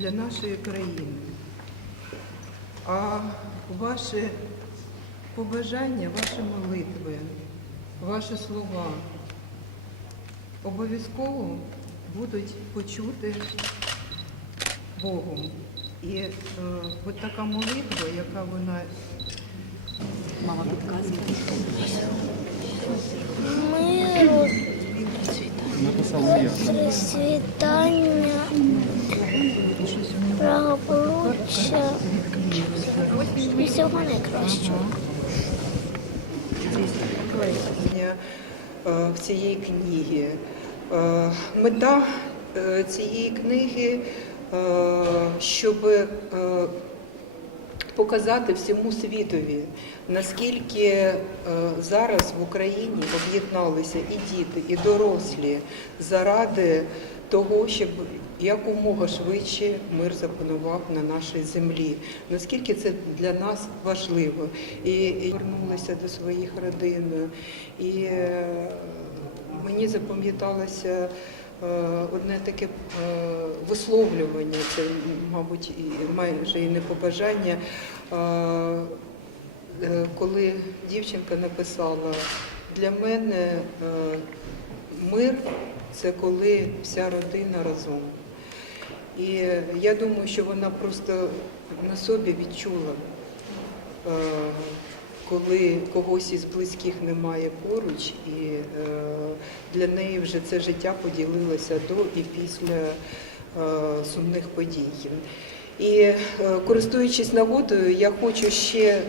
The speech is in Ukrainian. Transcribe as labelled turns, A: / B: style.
A: для нашої країни. А ваші побажання, ваші молитви, ваші слова обов'язково будуть почути Богом. І е, от така молитва, яка вона
B: Мама підказує.
C: миру,
D: Написав я.
C: І всього найкращого.
A: В цієї книги. Е, Мета е, цієї книги, е, щоб показати всьому світові, наскільки зараз в Україні об'єдналися і діти, і дорослі заради того, щоб якомога швидше мир запанував на нашій землі. Наскільки це для нас важливо. І, і вернулися до своїх родин. І е, мені запам'яталося е, одне таке е, висловлювання, це, мабуть, майже і не побажання. Коли дівчинка написала, для мене мир це коли вся родина разом. І я думаю, що вона просто на собі відчула, е, коли когось із близьких немає поруч, і е, для неї вже це життя поділилося до і після е, сумних подій. І користуючись нагодою, я хочу ще